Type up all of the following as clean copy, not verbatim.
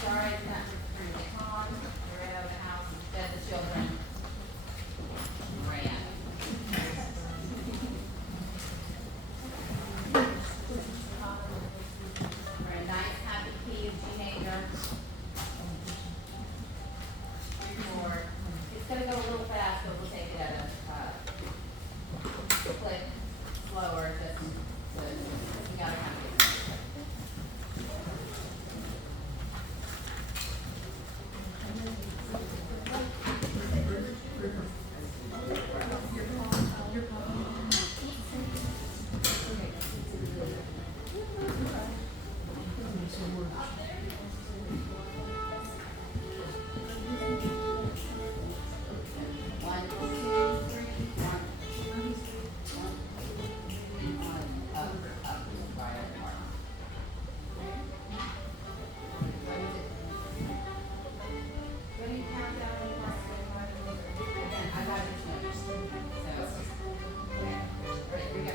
Sorry, it's not turning it on. We're out of the house. Instead, the children ran. We're a nice, happy key teenager. 3, 4. It's going to go a little fast, but we'll take it at a click slower. Just we got to kind of get used to it. One, two, three, one, up, right, apart. When you count down the parts, again, I got your notes. So, okay, ready, here we go.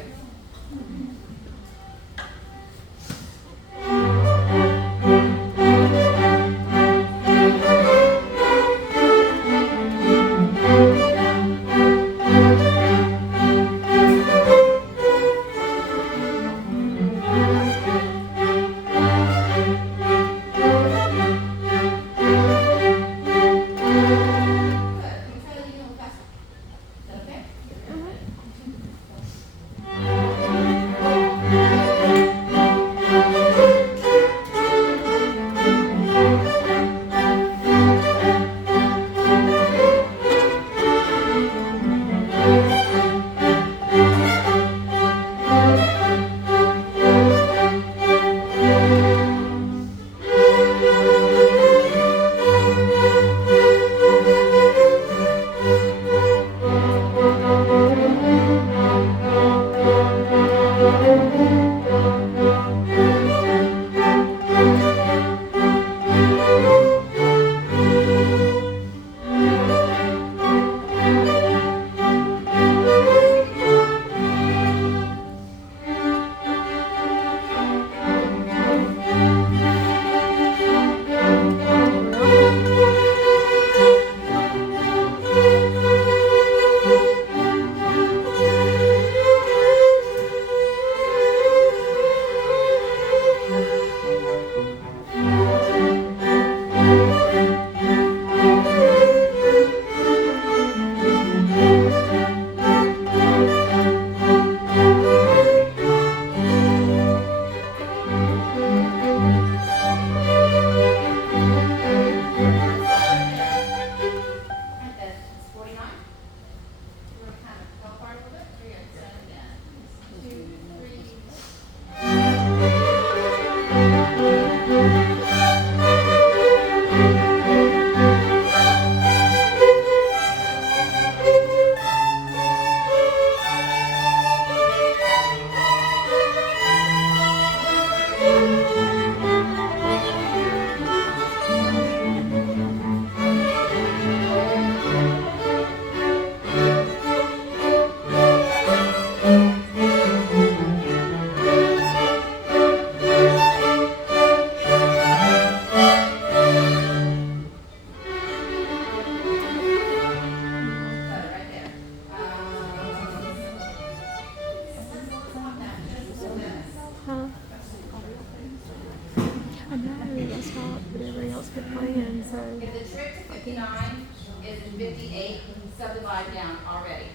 If the trip to 59 is in 58, subdivide down already.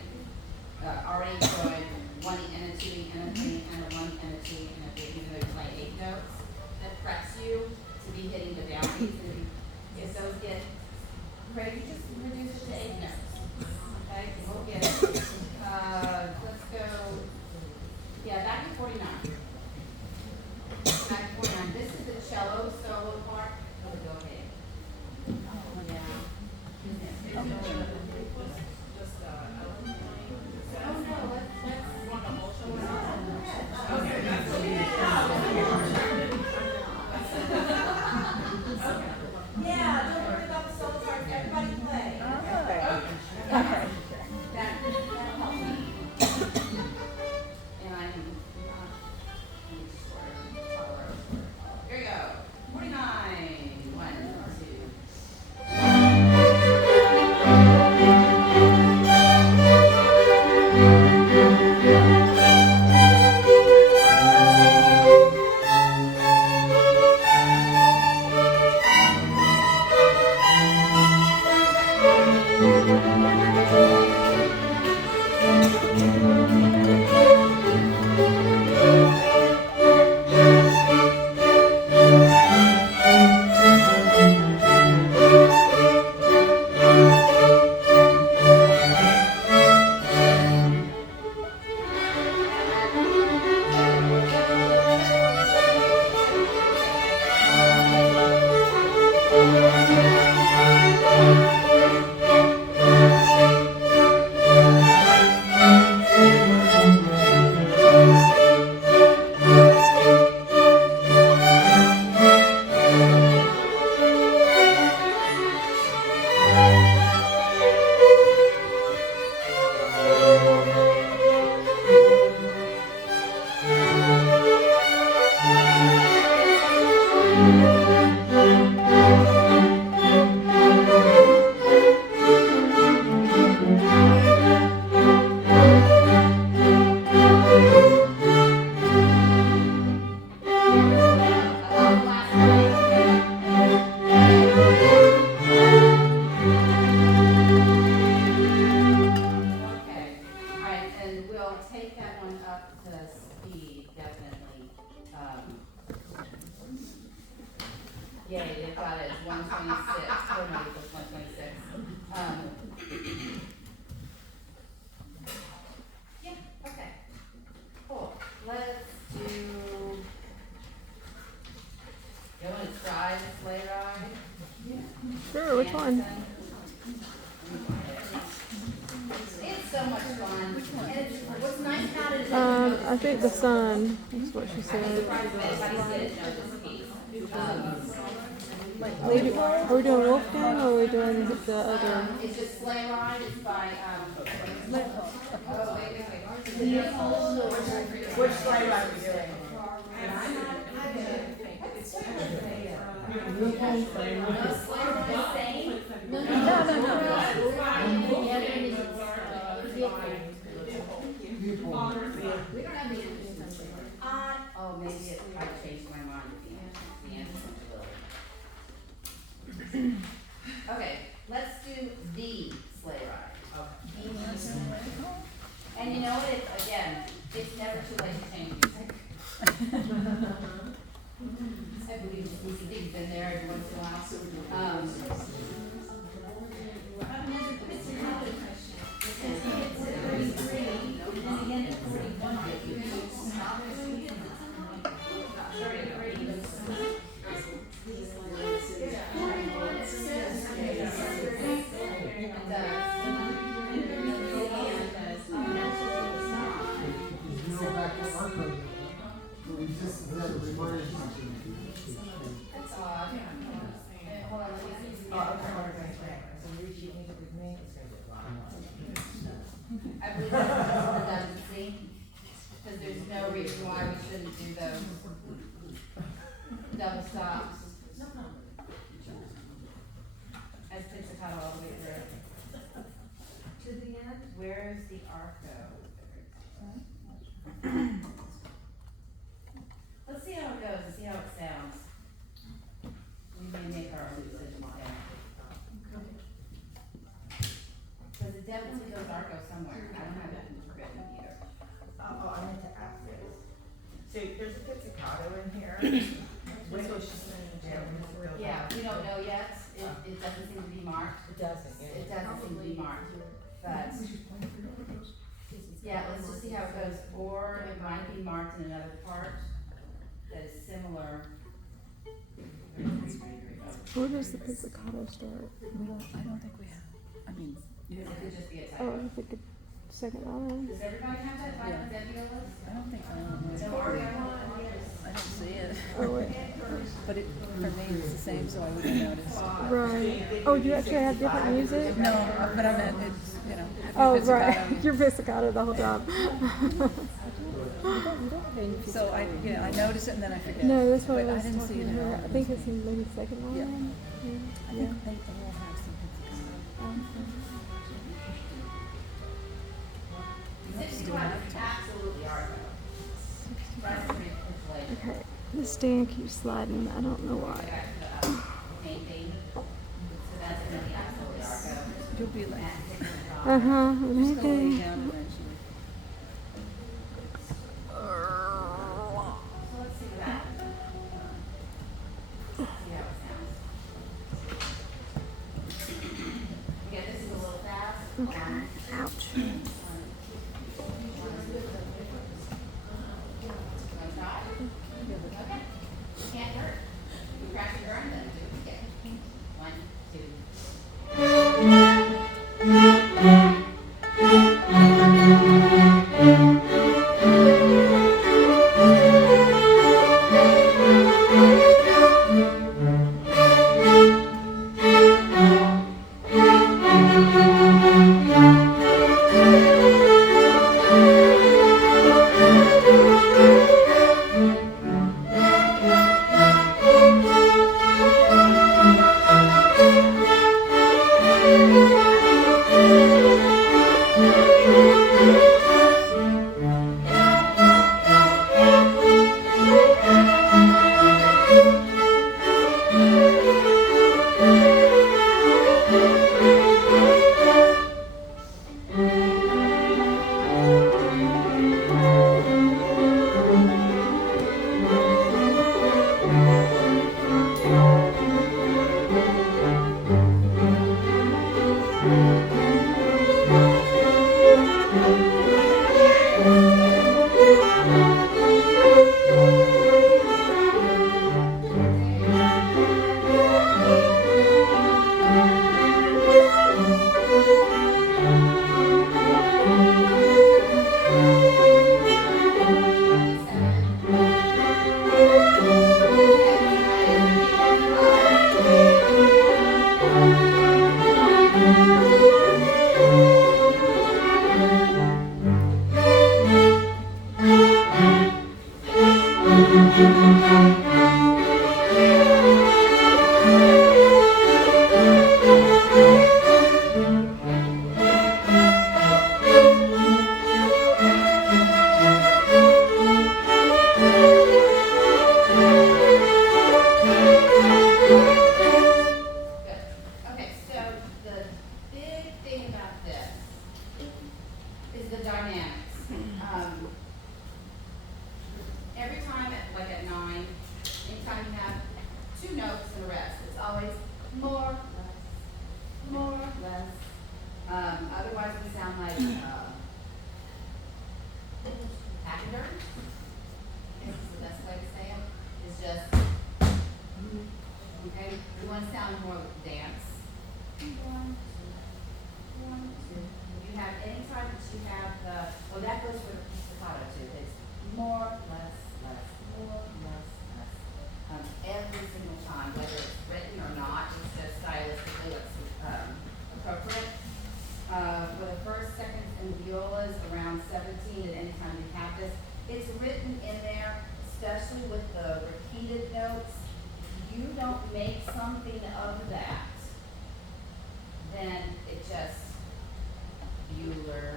Already enjoyed 1 and a 2 and a 3 and a 1 and a 2 and a 3, even though you play 8 notes. That preps you to be hitting the downbeats. And if those get crazy, just reduce it to 8 notes. Okay, so we'll get it. Let's go, back to 49. Back to 49. This is the cello solo part. Go ahead. Don't worry about the solo parts. Everybody play. Okay. That Sure, which one? It's so much fun. And it's, what's nice about it is I think the sun. That's what she said. Are we doing Wolfgang or are we doing the other? It's just Sleigh Ride. It's by Which sleigh ride are we doing? Oh, maybe I changed my mind at the end. Okay, let's do the sleigh ride. And you know what, it's never too late to change music. I believe Steve's in there every once in a while. I believe that's redundancy, because there's no reason why we shouldn't do those double stops. As pizzicato all the way through. To the end? Where's the arco? Let's see how it goes and see how it sounds. We may make our own decisions there. Because it definitely goes arco somewhere. I don't have that written either. I meant to ask this. So there's a pizzicato in here. Which was Yeah, we don't know yet. It doesn't seem to be marked. It doesn't, yeah. It doesn't seem to be marked. But, yeah, let's just see how it goes. Or it might be marked in another part that is similar. Where does the pizzicato start? I don't think we have. I mean, It could just be a Oh, typo. I think the second line. Does everybody have that Viola list? I don't think No, are we on one? I don't see it. Oh, wait. But it, for me, it's the same, so I wouldn't notice. Right. Oh, you actually have different music? No, but I meant it's, you know. if Oh, it's right. about- You're pizzicato the whole time. So I notice it and then I forget. No, that's what But I was didn't see talking it at all. about. I think it's in maybe second line. Yeah. Yeah. I think they all have some pizzicato. 65 is absolutely arco. That's pretty pixelated. Okay. The stand keeps sliding. I don't know Go why. back to the painting. So that's gonna be absolutely arco. You'll be like, Uh huh. slowly Maybe. down eventually. every time like at 9, anytime you have 2 notes and a rest, it's always more, less, more, less. Otherwise we sound like, taxidermy. This is the best way to say it, is just, okay, we want to sound more like dance. 1, 2, 1, 2. You have, anytime that you have the, well, that goes for the staccato too. It's more, less, less, more, less, less. Every single time, whether it's written or not, it's just stylistically what's appropriate. For the first, seconds, and violas around 17, at any time you have this, it's written in there, especially with the repeated notes. If you don't make something of that, then it just Bueller.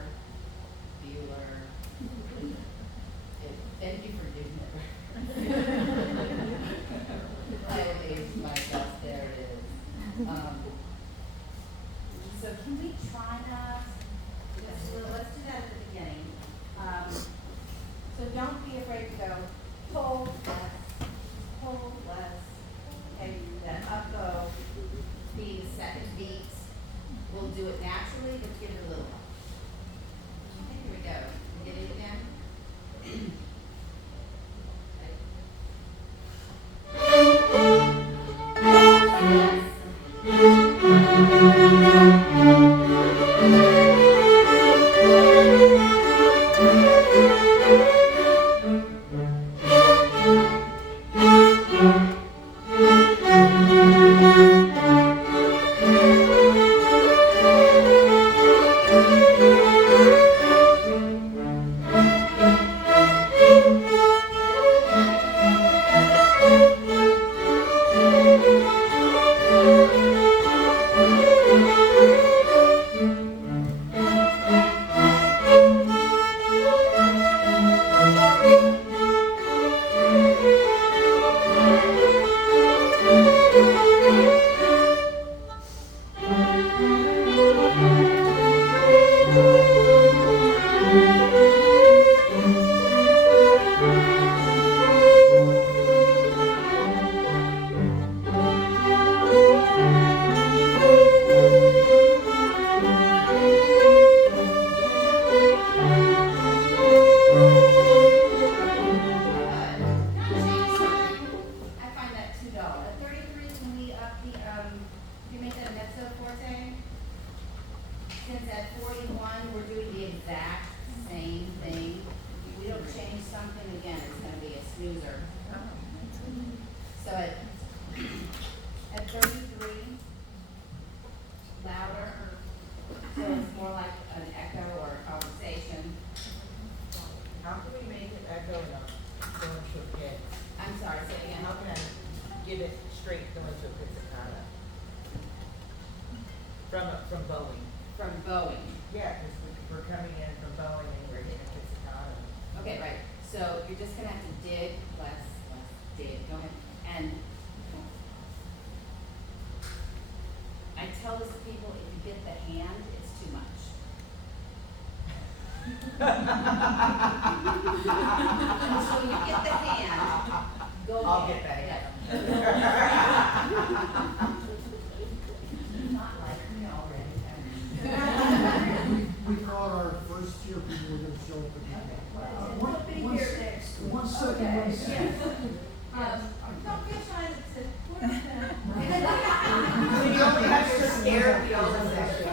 Thank you for doing it. I aged myself. There it is. So can we try that? Let's do that at the beginning. So don't be afraid to go pull less. Okay, that up bow being the second beat. We'll do it naturally, but give it a little. Okay, here we go. Get it again. From bowing. From bowing. Yeah, because we're coming in from bowing and we're hitting a pizzicato. Okay, right. So you're just gonna have to dig, less, dig. Go ahead. And I tell this to people, if you get the hand, it's too much. So you get the hand, go ahead. I'll get that hand. Not like me already. We thought our first year people were gonna show up again. One second, Okay. one second. Don't be shy to put it We only have to scare the old section.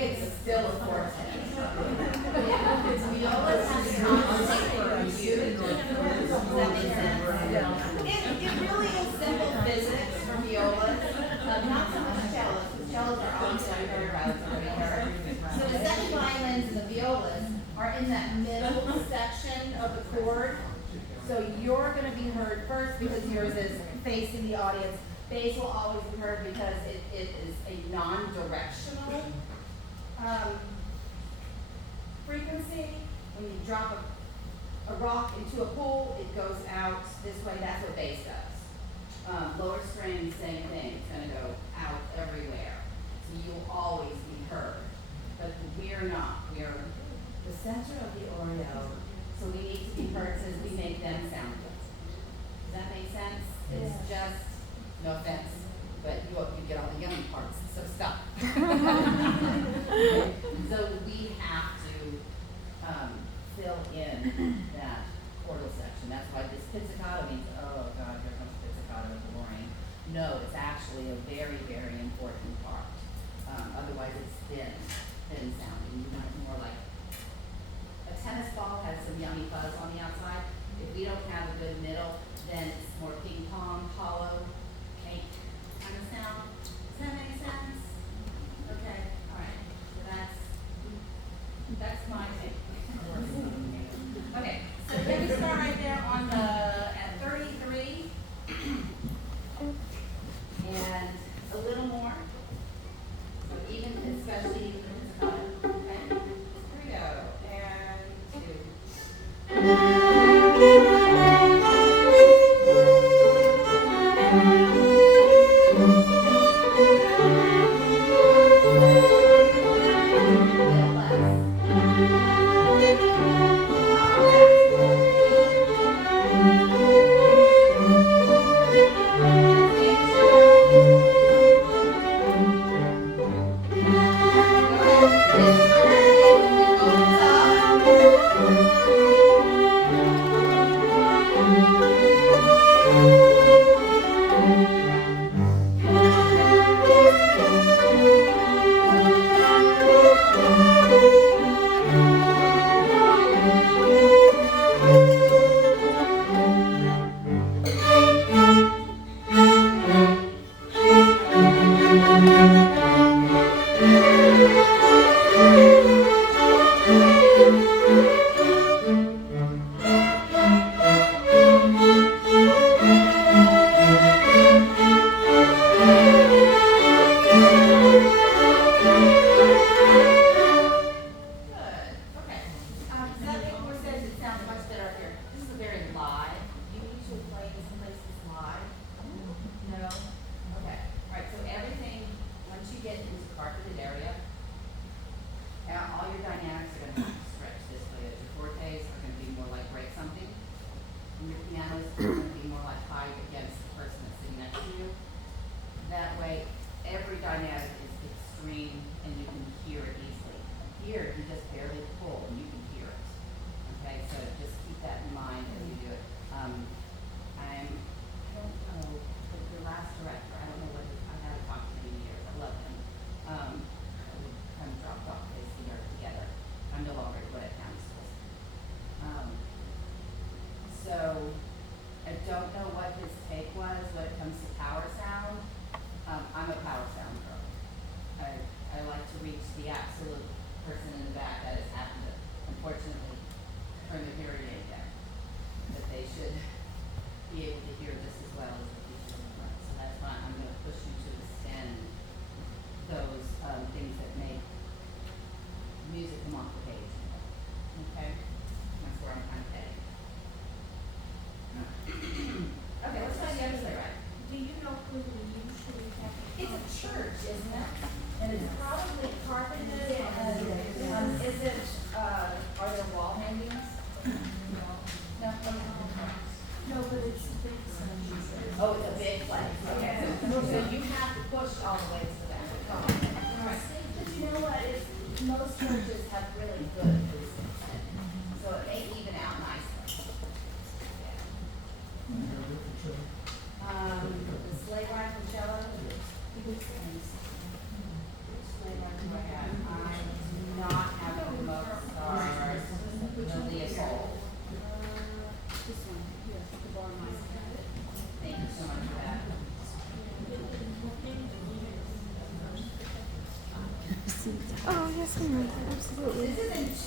It's still a forte. We always have to compensate for a view. Does that make sense? It really is simple physics for violas, not so much cellos, because cellos are always under violins. So the second violins and the violas are in that middle section of the chord. So you're going to be heard first because yours is facing the audience. Bass will always be heard because it is a non-directional see, when you drop a rock into a pool, it goes out this way, that's what bass does. Lower string, same thing, it's gonna go out everywhere, so you'll always be heard. But we're not, we're the center of the Oreo, so we need to be heard since we make them sound good. Does that make sense? It's just, no offense, but you get all the yummy parts, so stop. So we have to, fill in that chordal section. That's why this pizzicato means, oh God, here comes pizzicato, boring. No, it's actually a very, very important part. Otherwise it's thin sounding. You want it more like, a tennis ball has some yummy fuzz on the outside. If we don't have a good middle, then it's more ping pong, hollow, cake kind of sound. Does that make sense? Okay, all right. So that's my take. Okay, so let me start right there on at 33. And a little more. So even especially okay. Here we go. And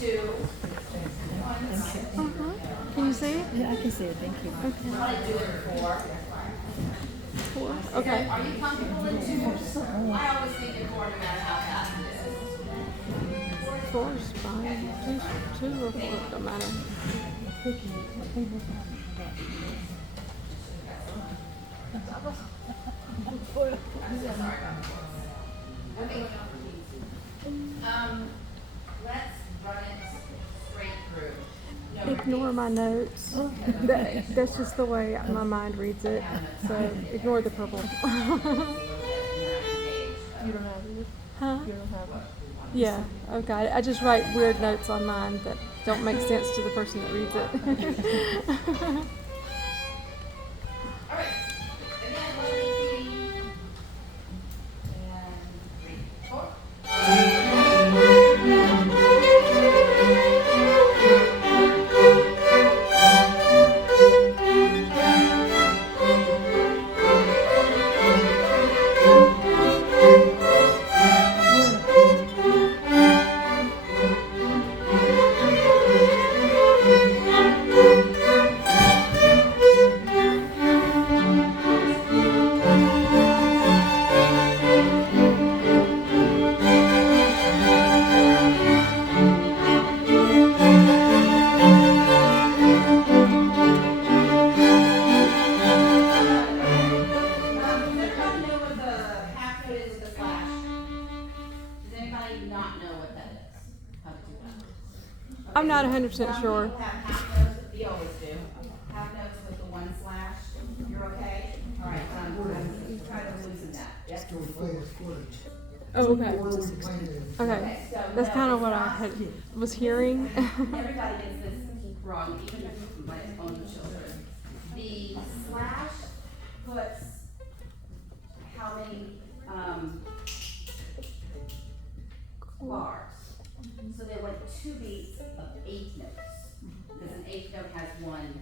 2. Can you say it? Yeah, I can see it. Thank you. Okay. You want to do it 4? 4. Okay. Are you comfortable in 2? I always think in 4 no matter how fast it is. Four's fine. Two or four don't matter. Okay. Let's run it straight through. No Ignore my notes. That's just the way my mind reads it. So ignore the purple. You don't have it? Huh? You don't have it? Yeah, okay. I just write weird notes on mine that don't make sense to the person that reads it. All right. Again, 118. And 3, 4. I'm not 100% sure. Some people have half notes, we always do. Half notes with the 1 slash. You're okay? All right, try to loosen that. Yep. So play is footage. Oh, okay. Or we play it. Okay. So That's no, kind of it's what I not- was hearing. Everybody gets this wrong, even my own children. The slash puts how many, bars. So they want 2 beats of 8 notes. Because an 8th note has 1.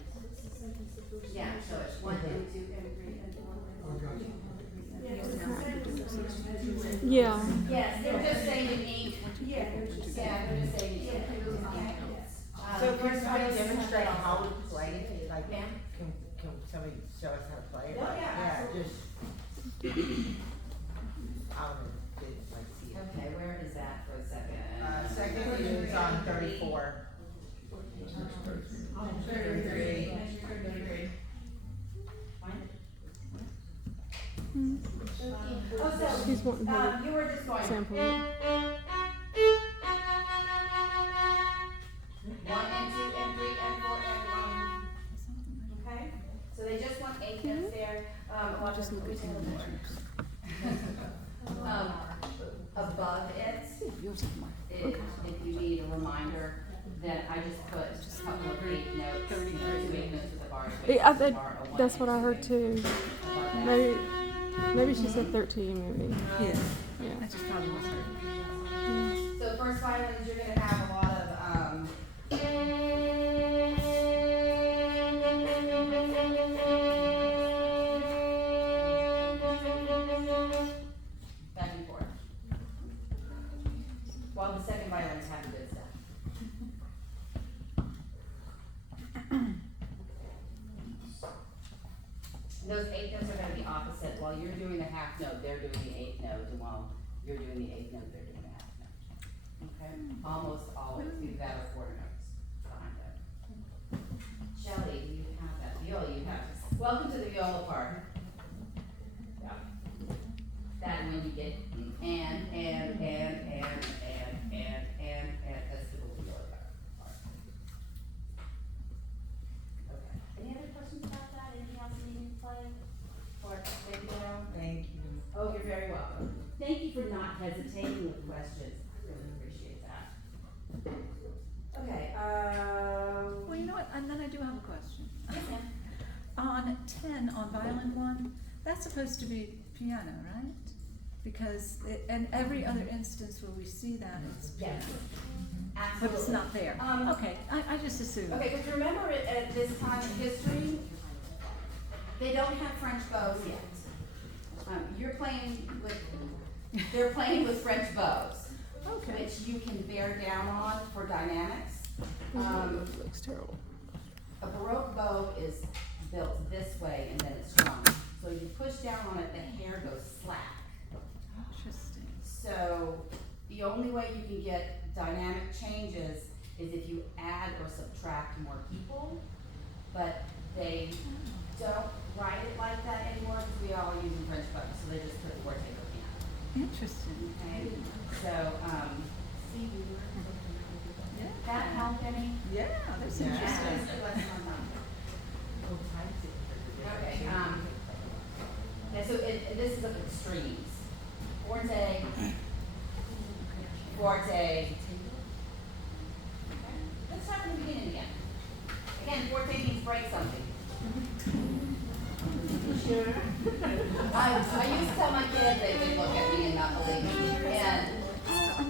Yeah, so it's 1 and 2 and 3 and 4. I got you. Yeah. Yes, they're just saying 8. Yeah, they're just saying 8. So can somebody demonstrate on how we play it? Like, Ma'am? can somebody show us how to play it? Oh, yeah, absolutely. just. I would like to see it. Okay, where is that for a second? Second is on 34. 33. Oh, so, She's wanting her you were just going. sample it. 1 and 2 and 3 and 4 and 1. Okay? So they just want 8 notes there. A lot Just of look at some of the notes. above it, if you need a reminder, then I just put a couple of 8 notes, 2 8 notes with a bar. Yeah, that's what I heard too. Maybe she said 13, maybe. Yeah. Yeah. That's just probably what's hurt. So first violins, you're gonna have a lot of, back and forth. While the second violins have the good stuff. Those 8 notes are gonna be opposite. While you're doing the half note, they're doing the 8th note, and while you're doing the 8th note, they're doing the half note. Okay? Almost always, either that or 4 notes behind it. Shelley, do you have that? Viola, you have. Welcome to the viola part. Yeah. That when you get and, that's the viola part. Okay. Any other questions about that? Anything else you need to play? Or, thank you. Thank you. Oh, you're very welcome. Thank you for not hesitating with questions. I really appreciate that. Okay, Well, you know what, and then I do have a question. yes, ma'am. On 10, on violin 1, that's supposed to be piano, right? Because, in every other instance where we see that, it's piano. Yes, But absolutely. it's not there. Okay, I just assumed. Okay, because remember at this time in history, they don't have French bows yet. You're playing with, they're playing with French bows, Okay. which you can bear down on for dynamics. Looks terrible. A Baroque bow is built this way and then it's strung. So you push down on it, the hair goes slack. Interesting. So the only way you can get dynamic changes is if you add or subtract more people, but they don't write it like that anymore because we all are using French books, so they just put forte or piano. Interesting. Okay, so, Yeah. that help any? Yeah, that's Yeah. interesting. Okay, and so this is of extremes. Forte, forte. Okay. Let's start from the beginning again. Again, forte means break something. Sure. I used to tell my kids, they would look at me and not believe me. And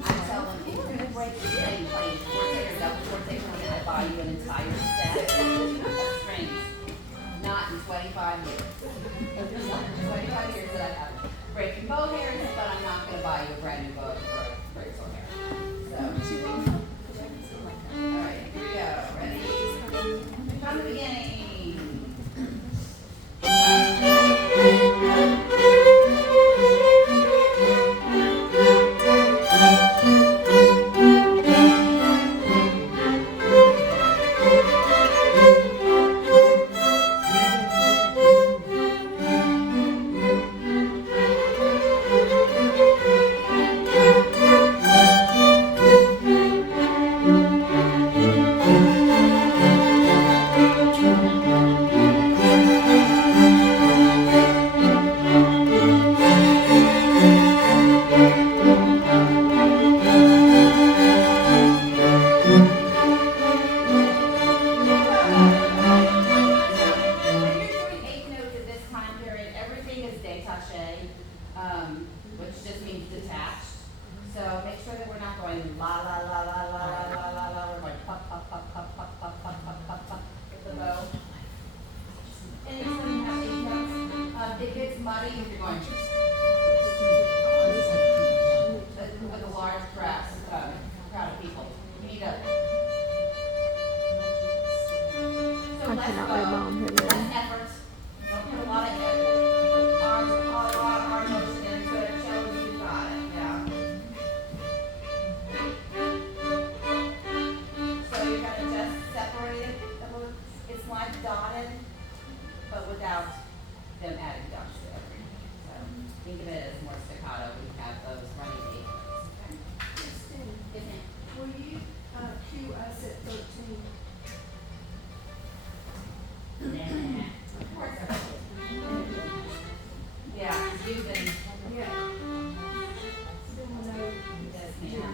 I tell them, if you're gonna break the string playing forte or double forte for me, I buy you an entire set of strings. Not in 25 years. Not in 25 years that I have breaking bow hairs, but I'm not gonna buy you a brand new bow to break bow hair. So, alright, here we go. Ready? From the beginning. Which just means detached. So make sure that we're not going la la la la la la la la la. We're going pop pop pop pop pop pop pop pop pop pop with the bow. Anytime you have eight notes, it gets muddy if you're going with a large crowd of people. You need a so I less cannot read my bow, own less handwriting. effort. Don't put a lot of effort. Arms, a lot of arm motion into it. Shows you got it. Yeah. So you're gonna just separate it a little. It's like dotted, but without them adding dots to everything. So think of it as more staccato. We have those running eight notes. Okay. Kristen, Yes, ma'am. will you cue us at 13? Of course I will. Yeah, you've been. Yeah. Then we'll know. Yes, ma'am.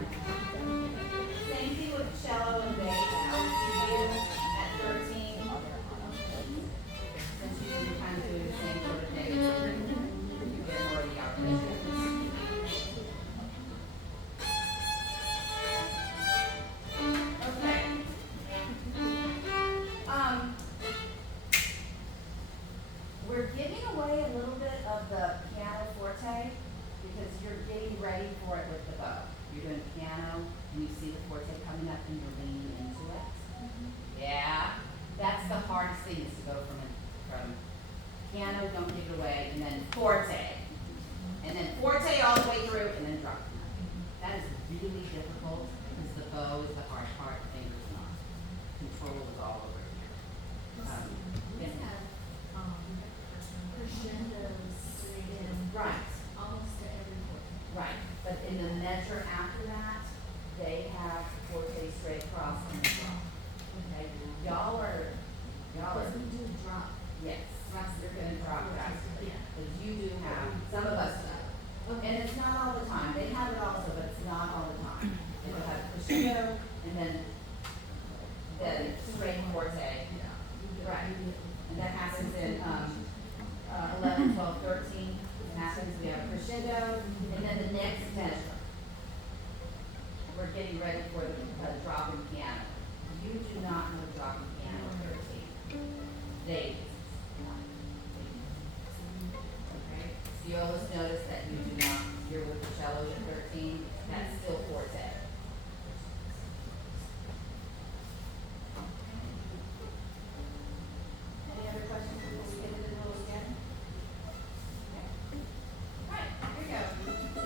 Same thing with cello and bass. I will see you at 13. Since you didn't kind of do the same sort of thing. You're already out there. Okay. We're giving away a little bit of the piano forte because you're getting ready for it with the bow. You're doing piano and you see the forte coming up and you're leaning into it. Yeah, that's the hardest thing is to go from piano, don't give it away, and then forte. And then forte all the way through and then drop. That is really difficult because the bow is the hard part, the fingers not. Control is all over here. Yes, ma'am. Crescendos in Right. almost every voice. Right, but in the measure after that, they have forte straight across and a drop. Okay, y'all are, Because we do drop. yes, you're gonna drop faster, because you do have, some of us do. And it's not all the time, they have it also, but it's not all the time. They will have crescendo, and then straight forte. Right, and that happens in, 11, 12, 13, it happens, we have crescendo, and then the next measure. We're getting ready for the dropping piano. You do not know dropping piano at 13. Ladies. Okay, so you always notice that you do not, you're with the cellos at 13, that's still forte. Any other questions before we get into the rules again? Okay. All right, here we go.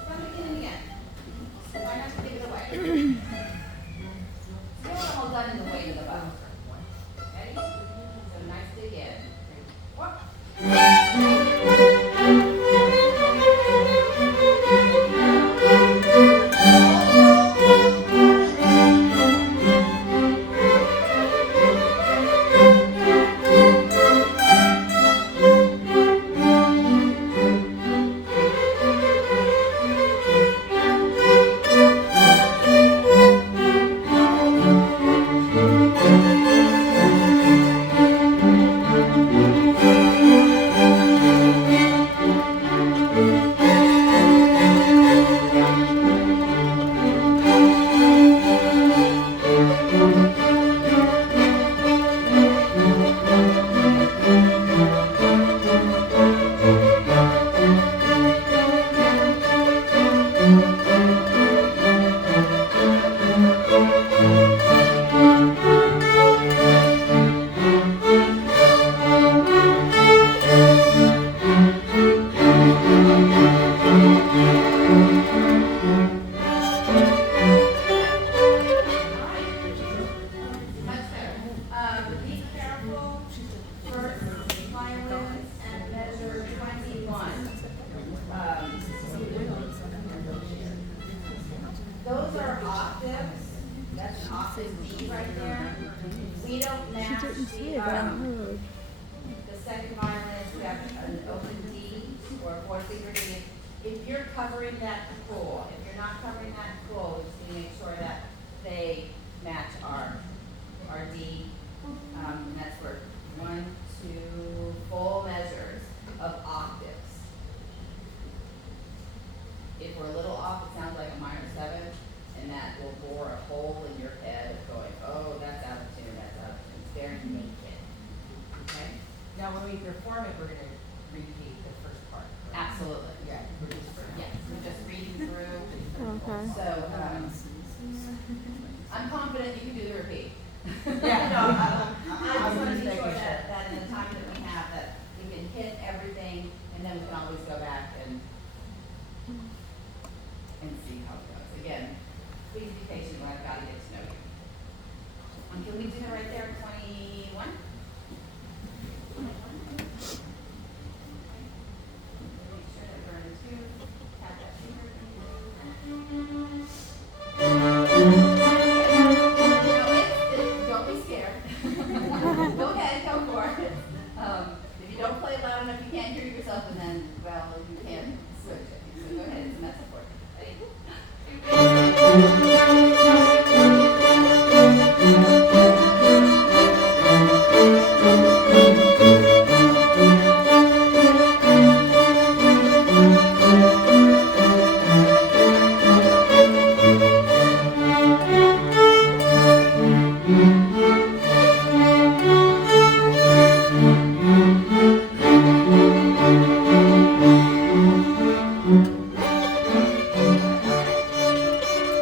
From the beginning again. Try not to give it away. all done in the weight of the bow. Ready? So nice dig in. Whoop. Much better. Be careful, first violin and measure 21. Those are octaves, that's an octave D right there. We don't She match didn't say the, it, I heard. the second violin, we have an open D or a fourth finger D. If you're covering that pull, if you're not covering that pull, we just need to make sure that they match our D. And that's for 1, 2 full measures of octaves. If we're a little off, it sounds like a minor 7, and that will bore a hole in your head of going, oh, that's out of tune, that's out of tune. It's very naked. Okay? Now, when we perform it, we're gonna repeat the first part. correct? Absolutely. Yeah, we're just for now. Yes, we're just reading through. Okay. So, I'm confident you can do the repeat. Yeah. No, I just want to just be sure making that, that in the time that we have, that we can hit everything, and then we can always go back and see how it goes. Again, please be patient, I've got to get to know you. And can we do it right there, 21? Make sure that we're in two, tap that finger. Don't be scared. Go ahead, go for it. If you don't play it loud enough, you can't hear yourself, and then, well, you can't switch it. So go ahead, it's a metaphor. Ready?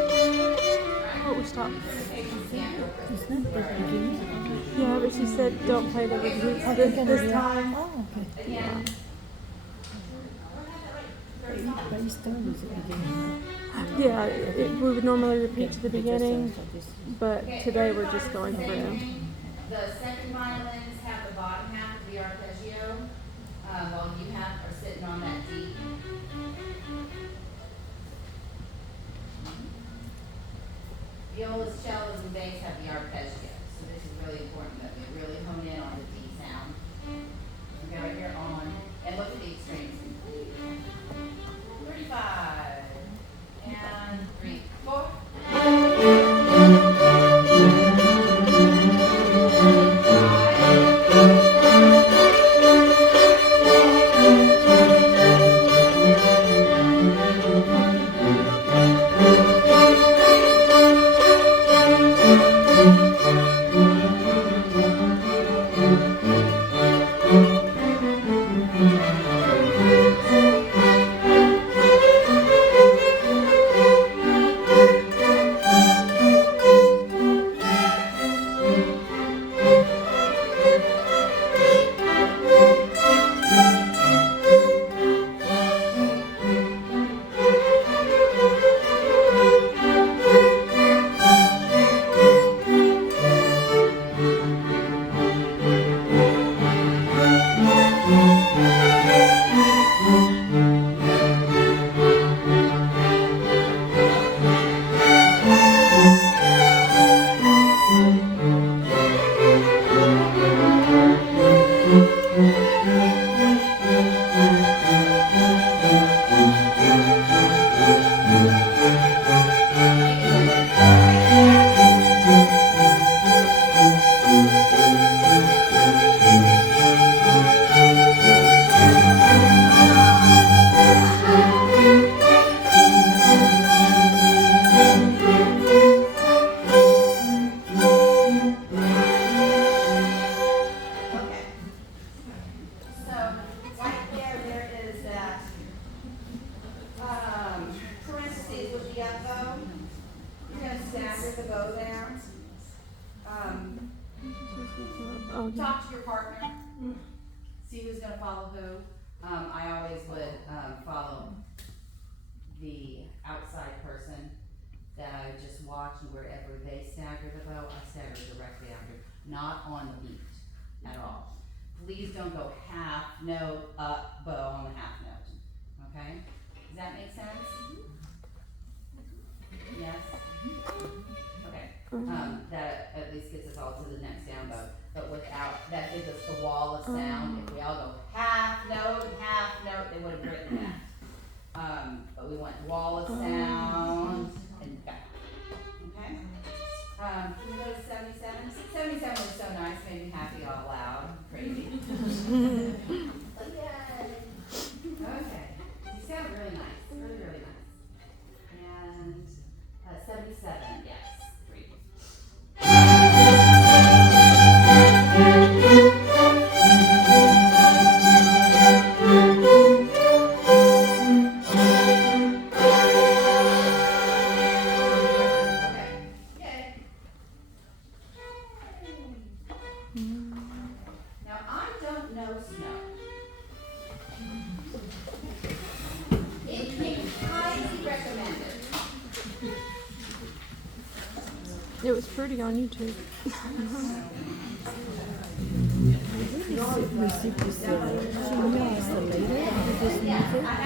Oh, we stopped. Okay, stand real quick. Yeah, but she said don't play the repeats this time. Oh, okay. Again. But you started at the beginning. Yeah, we would normally repeat to the beginning, Like this. but Okay, today we're everybody just going the same through. thing. The second violins have the bottom half of the arpeggio, while you are sitting on that D. Violas, cellos, and bass have the arpeggio, so this is really important that we really hone in on the D sound. Okay, right here on, and look at the extremes. 35, and 3, 4. Okay. talk to your partner, see who's gonna follow who. I always would, follow the outside person that I would just watch, and wherever they stagger the bow, I stagger directly after, not on the beat at all. Please don't go half note up bow on the half note, okay? Does that make sense? Yes? Okay, that at least gets us all to the next down bow, but without, that gives us the wall of sound. If we all go half note, they would have written that. But we went wall of sound and back, okay? Can we go to 77? 77 was so nice, made me happy all loud, crazy. Okay, you sound really nice, really, really nice. And 77, yes, 3. Okay, yay. Now, I don't know snow. It is highly recommended. It was pretty on YouTube.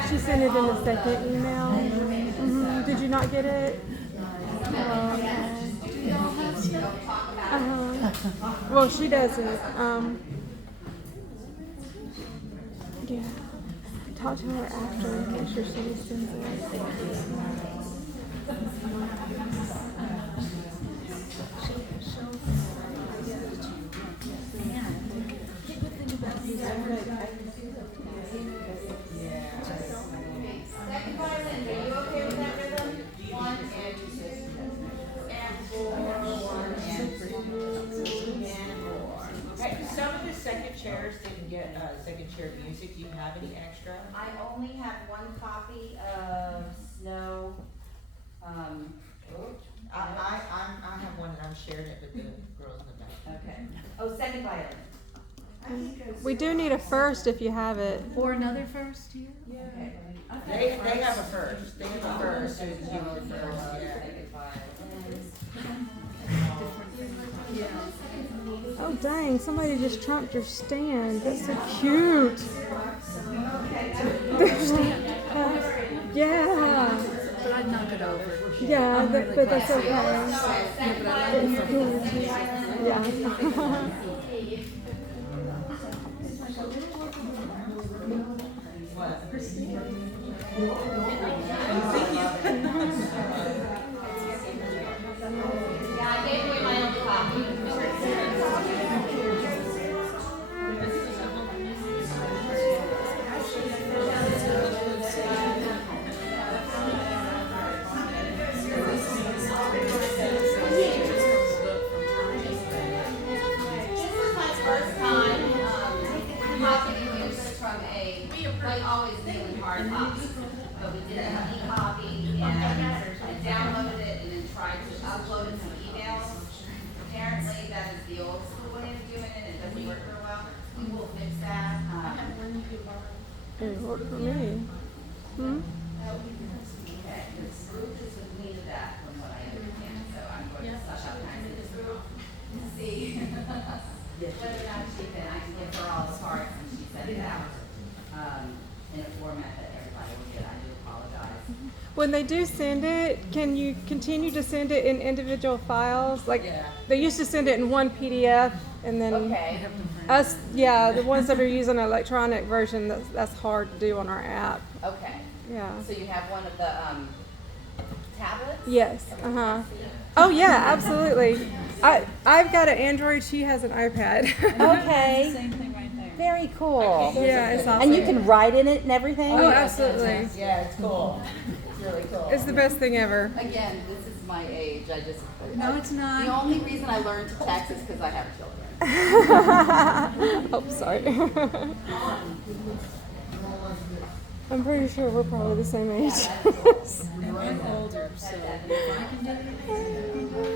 She sent it in the second email. Did you not get it? Oh, okay. Well, she doesn't. Yeah. Talk to her after. Make sure she sends it. Second violin, are you okay with that rhythm? 1 and 2 and 4, 1 and 2 and 4. Hey, some of the second chairs didn't get, second chair music. Do you have any extra? I only have 1 copy of Snow, I have one and I'm sharing it with the girls in the back. okay. Oh, second violin. We do need a first if you have it. Or another first here? Okay. They have a first. They have a first. So you give them the first, yeah. Second violin. Oh dang, somebody just trumped your stand. That's so cute. Yeah. But I'd knock it over. Yeah, but that's okay. Second violin. Yeah. Yeah, I gave away my own copy. This was my first time, copying music from we always deal in hard copies, but we did an e-copy, and I downloaded it and then tried to upload it to emails. Apparently, that is the old school way of doing it, it doesn't work very well. We will fix that. It worked for me. Hmm? Okay, this group is the queen of that, from what I understand, so I'm going to suck up time in this group to see whether or not she can, I can give her all the parts and she sent it out, in a format that everybody will get. I do apologize. When they do send it, can you continue to send it in individual files? Like, Yeah. they used to send it in one PDF, and then Okay, us, yeah, the ones that are using an electronic version, that's hard to do on our app. okay. Yeah. So you have one of the, tablets? Yes. Oh yeah, absolutely. I've got an Android. She has an iPad. Okay, Same thing right there. very cool. Yeah, it's awesome. And you can write in it and everything? Oh, absolutely. Yeah, it's cool. It's really cool. It's the best thing ever. Again, this is my age. I just. No, it's not. The only reason I learned to text is because I have children. Oh, sorry. I'm pretty sure we're probably the same age. And I'm older, so if I can do it, y'all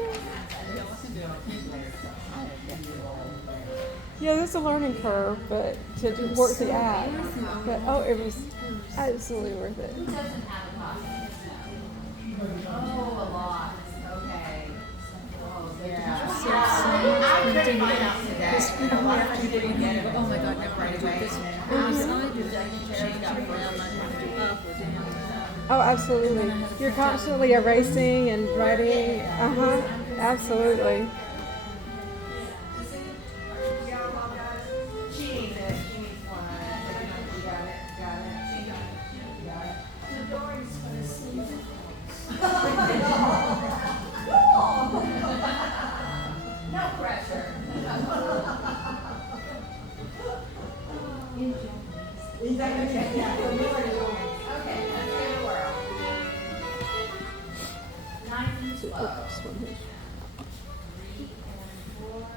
can do it. Yeah, there's a learning curve, but to work the app. But oh, it was absolutely worth it. Who doesn't have a copy? Oh, a lot, okay. Oh, yeah. I couldn't find out today. This A lot of us people didn't get it. oh my God, never right mind, do away. this. And Well, then decided to change it around, I want to do up or down. Oh, absolutely. You're constantly erasing and writing. Absolutely. she needs it. She needs one. You got it. Got it. She got it. You got it. The door is gonna see it. No pressure. Exactly. Yeah. Okay, let's go to world. Nice and slow. This one here. 3 and 4.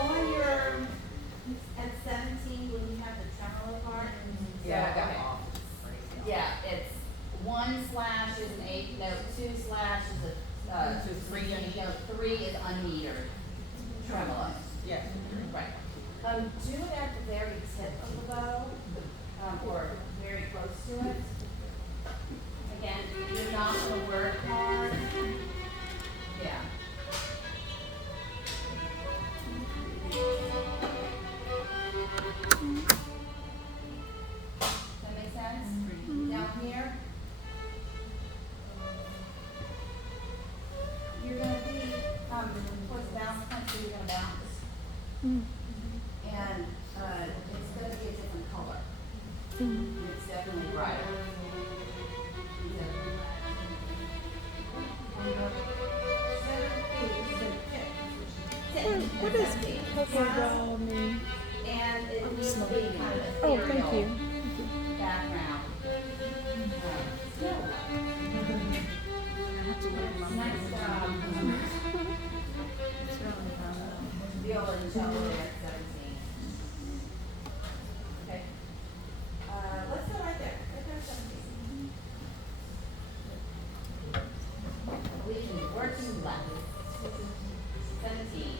On your, at 17, when you have the tremolo part. Yeah, I got Okay. off. Yeah, it's 1 slash is an eighth note, 2 slash is a, 3 note, 3 is unmetered tremolo. Yeah. Right. Do it at the very tip of the bow, or very close to it. Again, you're not gonna work hard. Yeah. Does that make sense? Down here. You're gonna be, towards the bounce point, so you're gonna bounce. And, it's gonna be a different color. It's definitely brighter. What does purple ball mean? And it needs to be kind of Oh, ethereal thank you. background. Nice job. Viola and cello there at 17. Okay. Let's go right there. Let's go 17. We can work to left. 17.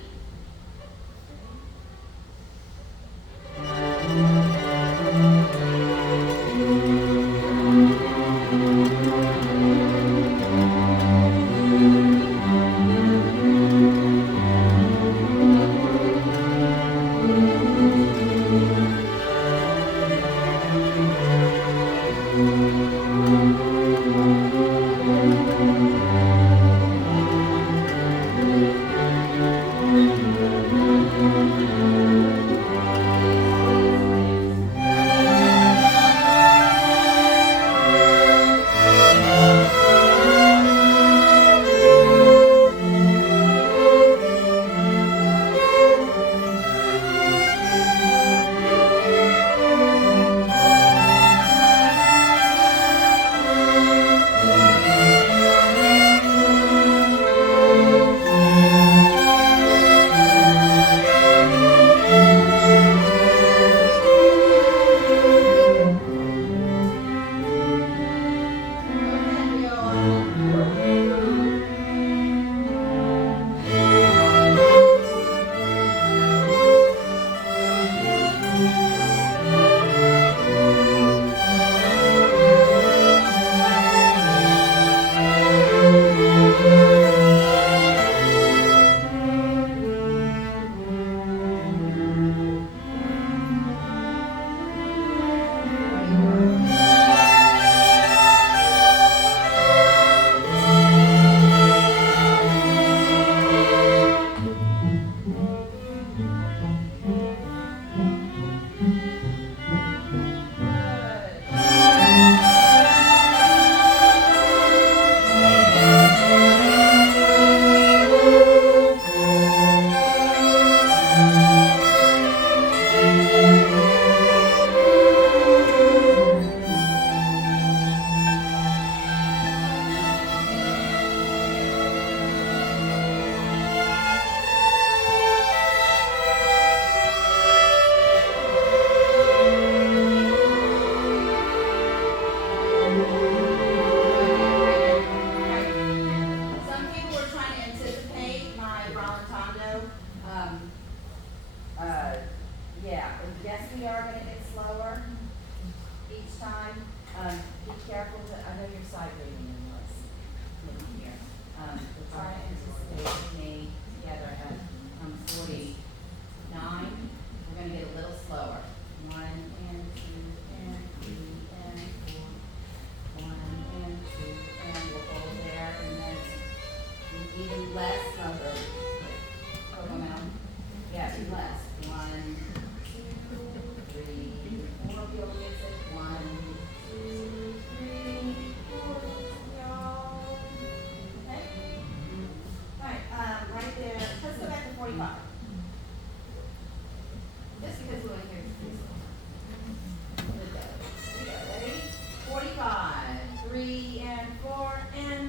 careful to, I know you're side reading in this, in here. We're trying to anticipate me together at, 49. We're gonna get a little slower. 1 and 2 and 3 and 4. 1 and 2 and we'll hold there and then even less number. Hold on now. Yeah, even less. 1, 2, 3, 4. Feel music. 1, 2, 3, 4. Y'all. Okay. All right. Right there. Let's go back to 45. Just because we want to hear the freestyle. Here we go. Ready? 45. 3 and 4 and.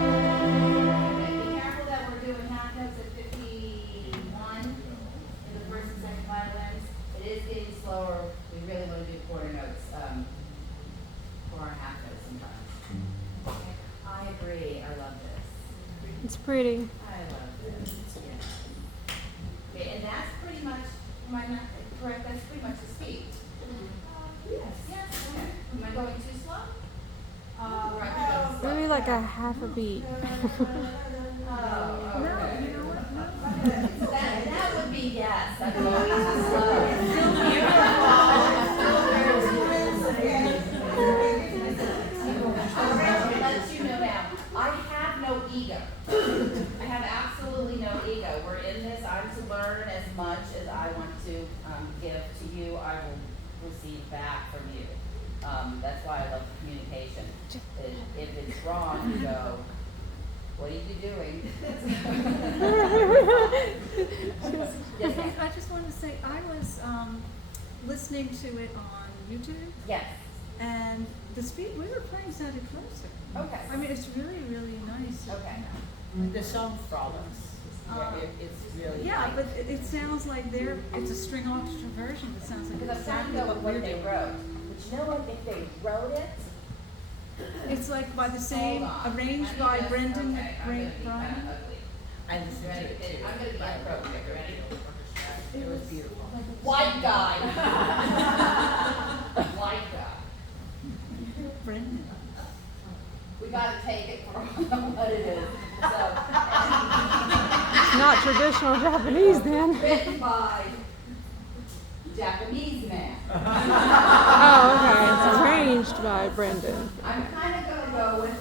Okay, be careful that we're doing half notes at 51 in the first and second violins. It is getting slower. We really want to do quarter notes for our half notes sometimes. Okay, I agree. I love this. It's pretty. I love this. Yeah. Okay, and that's pretty much, am I not correct? That's pretty much the speed. Yes. Yes. Okay. Am I going too slow? Right, you're going slow. Maybe like a half a beat. Oh, okay. No, you know what? No. That would be yes. I'm going too slow. I'll let you know now. I have no ego. I have absolutely no ego. We're in this. I'm to learn as much as I want to give to you. I will receive back from you. That's why I love communication. If it's wrong, you go, what are you doing? Yes, ma'am. I just wanted to say, I was listening to it on YouTube, Yes. and the speed we were playing sounded closer. Okay. I mean, it's really, really nice. Okay. The song frolics. It's really. Yeah, but it sounds like it's a string orchestra version that sounds like Because I'm trying to exactly go what with we're what they doing. wrote. But you know what? If they wrote it, It's like by the same, hold on. arranged Let me by just- Brendan okay, I'm gonna be kinda McBride. ugly. I listened to it too. I'm gonna be inappropriate. Ready? It was beautiful. White guy. White guy. Brendan. We gotta take it for what it is. So, It's not traditional Japanese then. written by Japanese man. Oh, okay. It's arranged by Brendan. I'm kind of gonna go with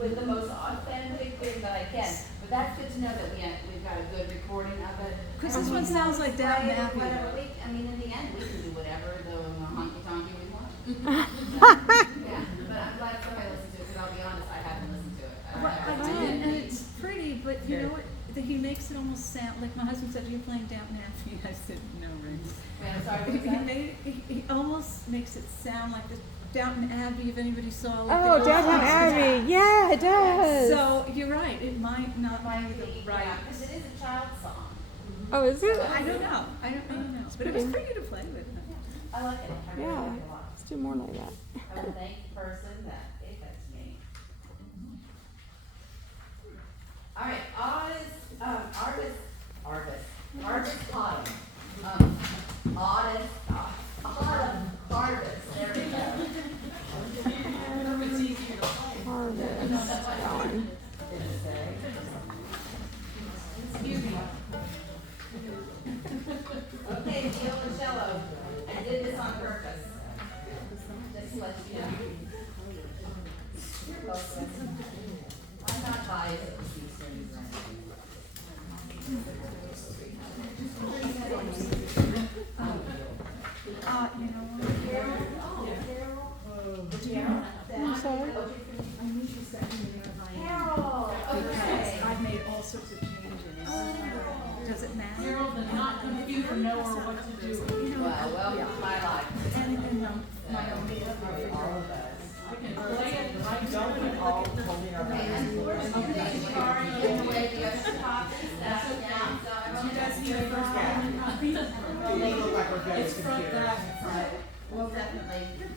with the most authentic thing that I can. But that's good to know that we've got a good recording of it. Because this one sounds like Downton Right, Abbey. whatever I mean, in the end, we can do whatever the honky tonky we want. Yeah, but I'm glad somebody listened to it, because I'll be honest, I haven't listened to it. Well, I did, and it's pretty, but you know what? He makes it almost sound like my husband said, "You're playing Downton Abbey." I said, "No, Rick." Wait, I'm sorry, He, what was that? he almost makes it sound like the Downton Abbey. If anybody saw, like, Oh, the old Downton folks. Abbey. Yeah, it does. So you're right. It might not Might be be, the right. yeah, because it is a child song. Oh, is it? I don't know. I don't know. But it was pretty to play with. I like it, I really Yeah. like it a lot. Let's do more like that. I would thank the person that gave that to me. All right, artist Autumn. Autumn harvest, there we go. Harvest. Going. Excuse me. Okay, Viola, I did this on purpose. Just to let you know. I'm not biased with these things. You know what? Would you It's front, back, and front. Well, definitely, this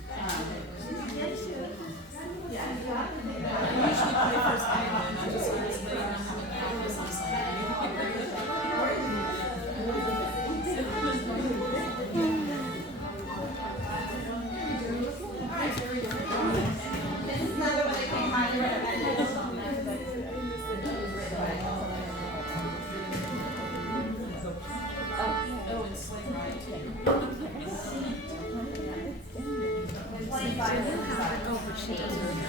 is another one that came right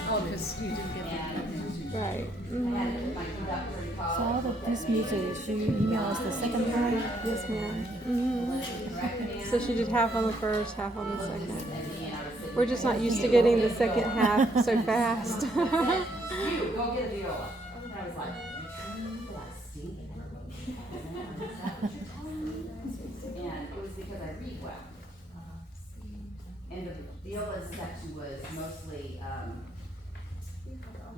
Oh, because you didn't get the. Right. So all of this music, so you email us the second part? Yes, ma'am. So she did half on the first, half on the second. We're just not used to getting the second half so fast. You, go get a viola. And I was like, stinking. And it was because I read well. And the viola section was mostly,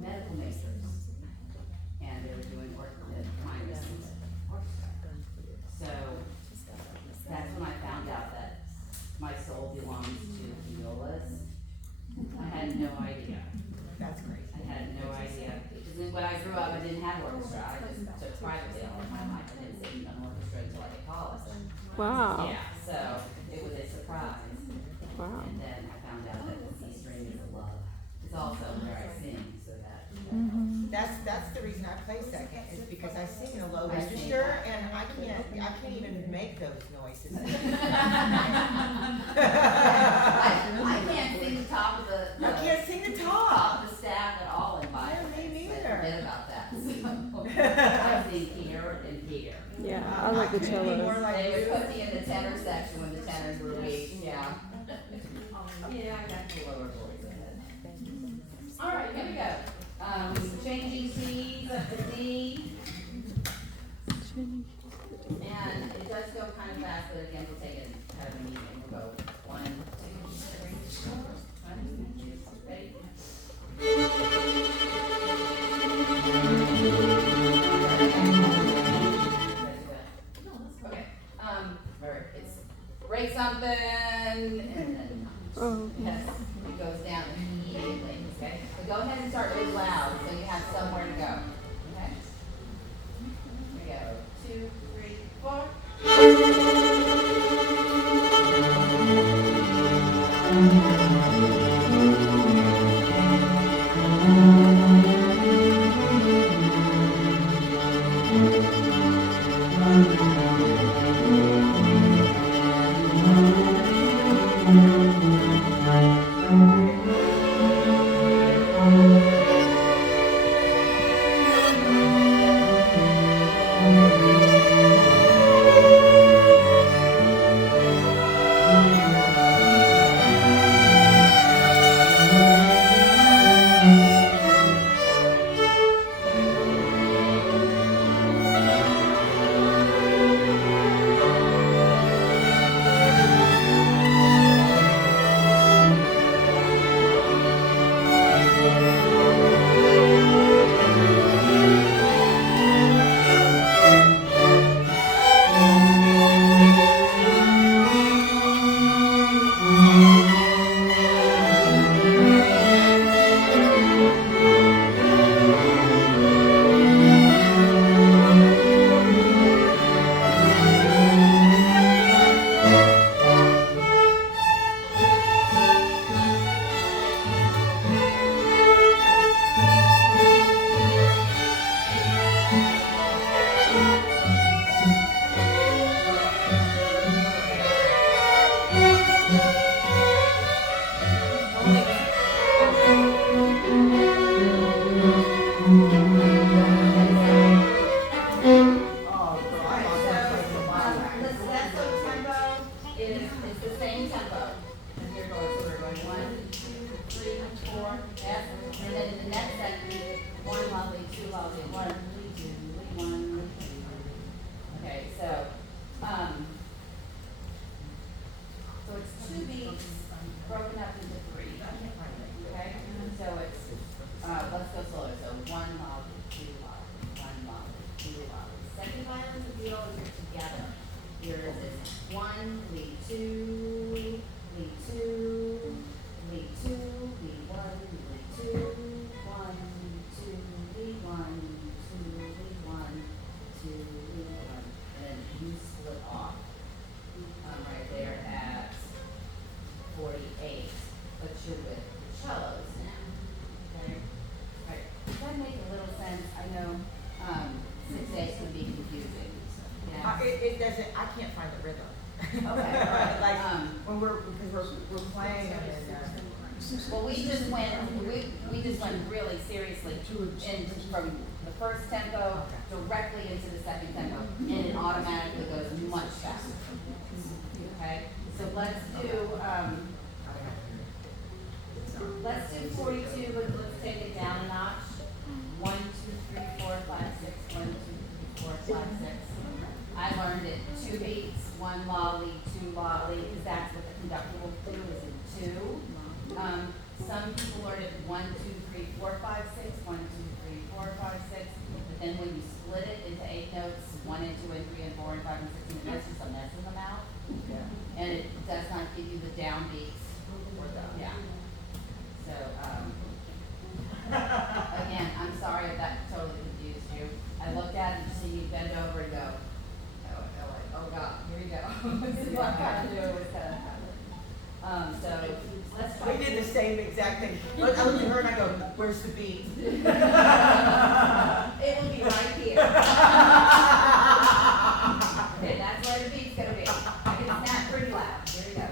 medical makers. And they were doing minors in the orchestra. So, that's when I found out that my soul belongs to violas. I had no idea. That's great. I had no idea, because when I grew up, I didn't have orchestra, I just took privately all of my life, I didn't sing an orchestra until I hit college. Wow. Yeah, so it was a surprise, Wow. and then I found out that the C string is a love, it's also where I sing, so that. That's the reason I play second, is because I sing in a low register, and I can't even make those noises. I can't sing the top of the. I can't sing the top. Top of the staff at all in violin. Yeah, me So neither. forget about that. I sing here and here. Yeah, I like the couldn't be more cellos. like They would you. put me in the tenor section when the tenors were weak, yeah. Yeah, I got the lower voice. All right, here we go. Changing keys up to D. And it does go kind of fast, but again, we'll take it kind of medium. We'll go 1, 2, 3, 4. 1, 2, ready? Okay, where it's break something, and then, Oh, yes, it goes it doesn't, I can't find the rhythm. Okay, all right. Like, when because we're playing them and, Well, we just went really seriously in from the first tempo directly into the second tempo, and it automatically goes much faster. Okay, so let's do 42, but let's take it down a notch. 1, 2, 3, 4, 5, 6. 1, 2, 3, 4, 5, 6. I learned it 2 beats, 1 lolly, 2 lolly, because that's what the conductor will do is in 2. Some people learn it 1, 2, 3, 4, 5, 6, 1, 2, 3, 4, 5, 6. But then when you split it into 8 notes, 1 and 2 and 3 and 4 and 5 and 6, and it messes them out. And it does not give you the downbeats or the, So, again, I'm sorry if that totally confused you. I looked at it and see you bend over and go, oh God, here we go. This is what I'm trying to do. So let's try. we did the same exact thing. Look, I look at her and I go, where's the beat? It will be right here. Okay, that's where the beat's gonna be. I can snap pretty loud. Here we go.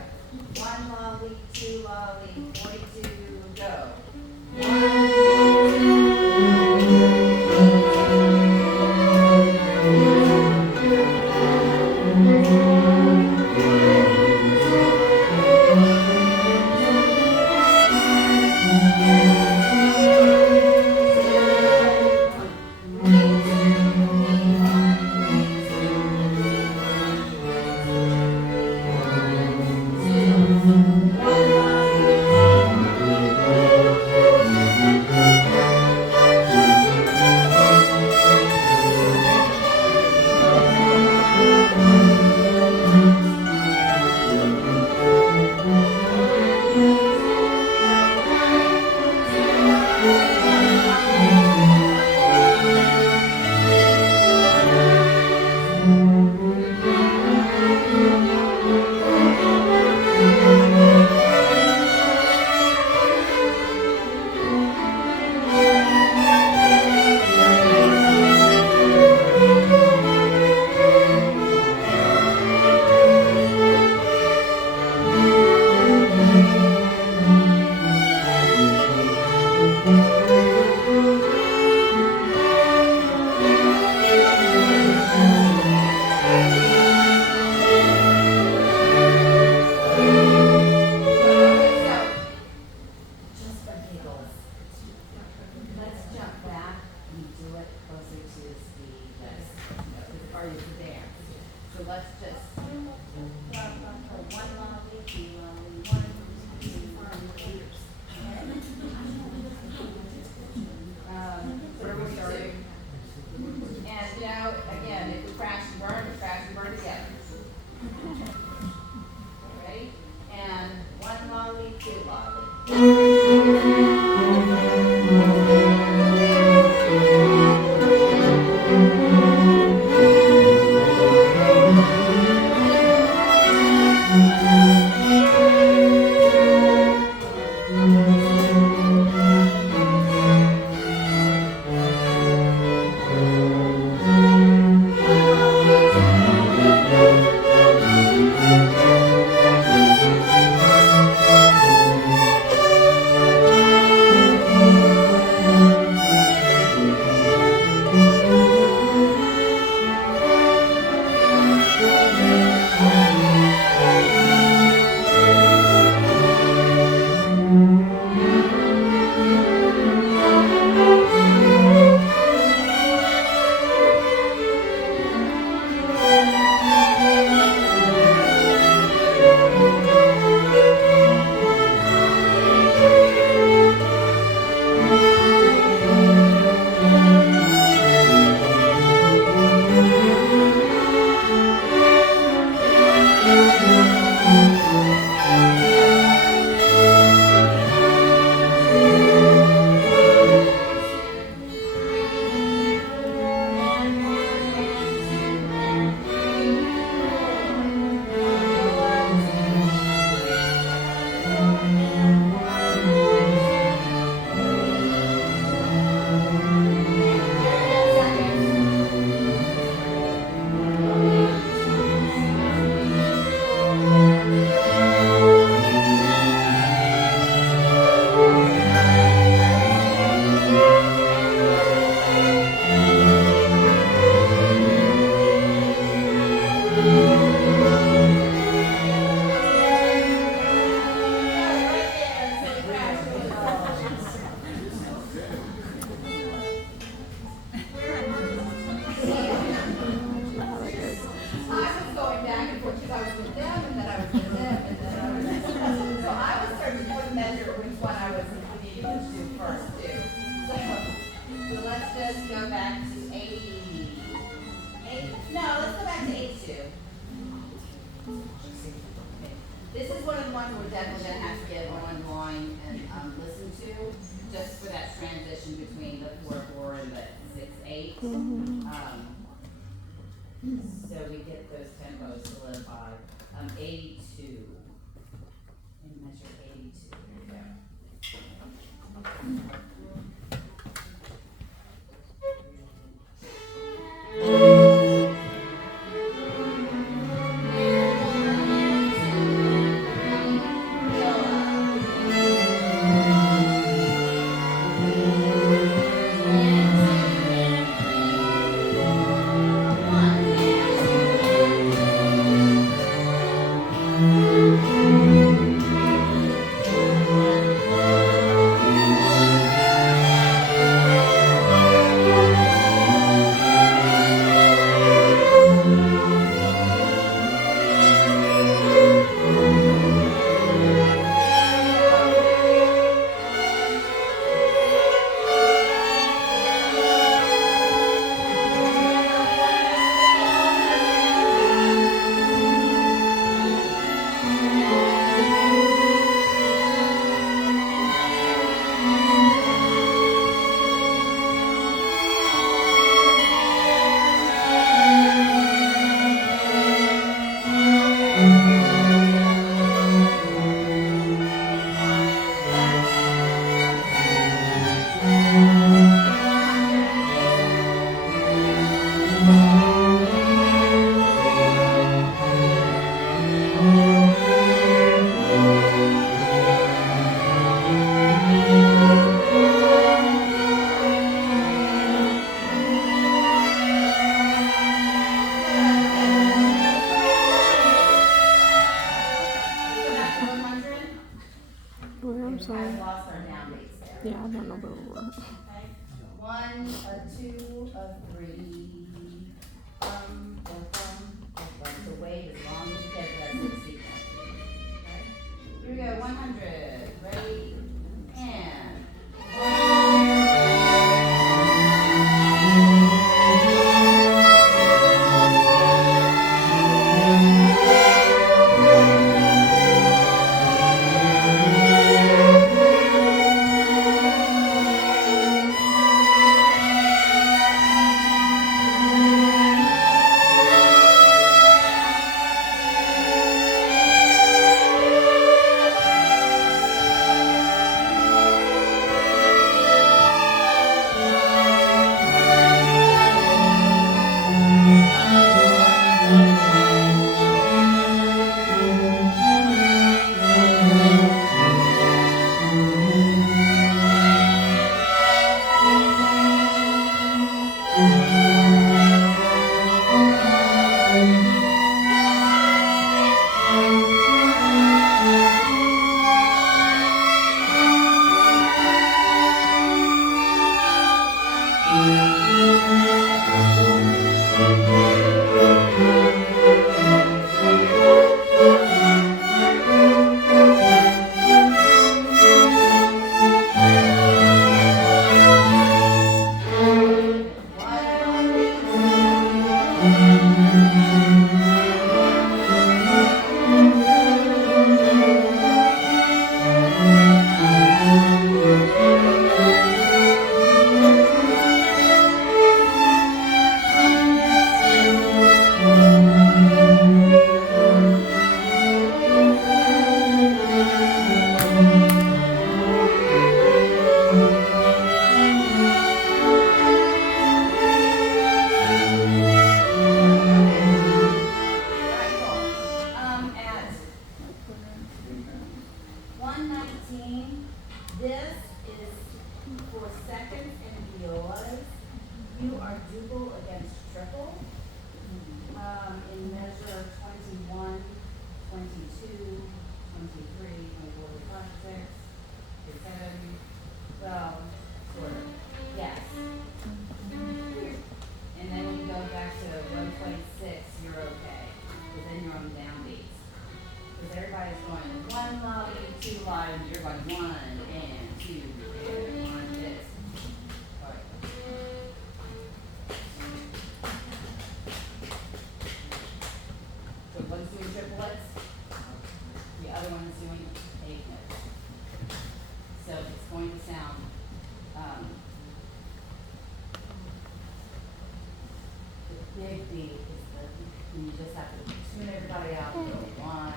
1 lolly, 2 lolly, 42, go. 1, 2, 3. So we get those tempos solidified. 82. And measure 82. There we go. I'm sorry. I've lost our downbeats there. Yeah, I don't know where we were. Okay. 1, 2, 3. So wait as long as you get that 60. Okay. Here we go. 100. Ready and. big beat is you just have to tune everybody out, and go 1,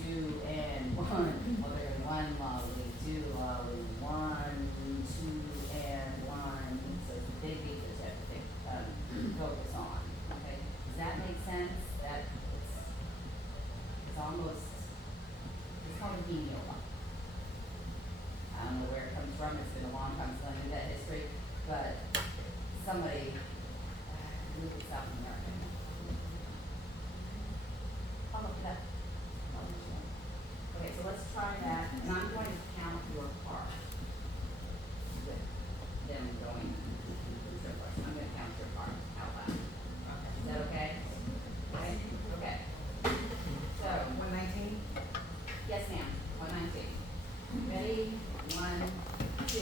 2, and 1. Okay, 1 lolly, 2 lolly, 1, 2, and 1. So it's the big beat that you have to focus on. Okay, does that make sense? That it's almost, it's called a viola. I don't know where it comes from. It's been a long time since I knew that history, but somebody moved it South America. I'll look it up. I'll let you know. Okay, so let's try that, and I'm going to count your part with them going through their question. I'm going to count your part out loud. Is that okay? Okay? Okay. So, 119? yes, ma'am. 119. Ready? 1, 2.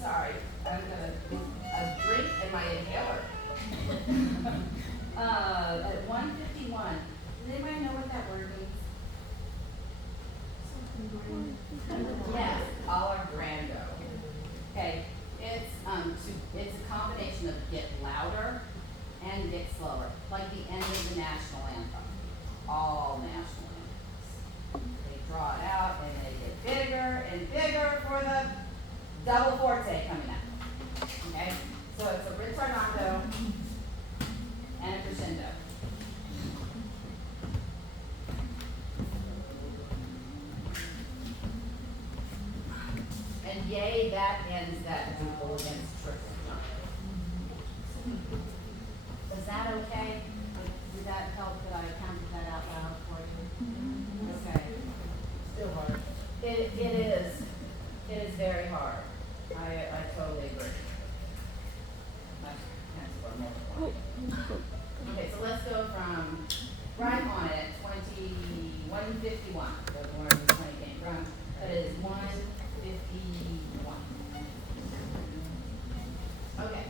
Sorry, I'm gonna a drink in my inhaler. At 1:51, does anybody know what that word means? Yes, Allegrando. Okay, it's a combination of get louder and get slower, like the end of the national anthem. All national anthems. They draw it out and they get bigger and bigger for the double forte coming up. Okay, so it's a ritornado and a crescendo. And yay, that ends that duple against triple. Is that okay? Did that help that I counted that out loud for you? Okay. Still hard. It is. It is very hard. I totally agree. My hands were multiplying. Okay, so let's go from right on it, 2151. That's where this 20 came from. That is 151. Okay.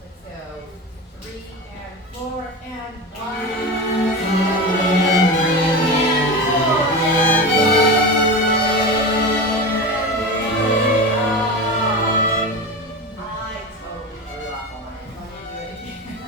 Let's go 3 and 4 and 1. I totally threw off on it. Let me do it again.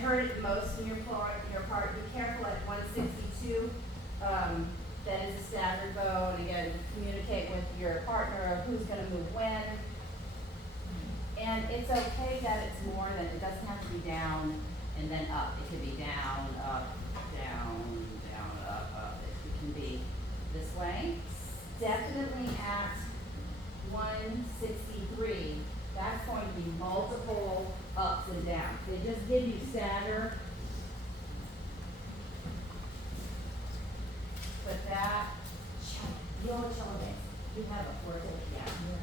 heard it most in your part, be careful at 162, that is a staggered bow, and again, communicate with your partner of who's gonna move when. And it's okay that it's more than, it doesn't have to be down and then up, it could be down, up, down, down, up, it can be this way. Definitely at 163, that's going to be multiple ups and downs. They just give you stagger. But that, you know what cello is? You have a forte piano.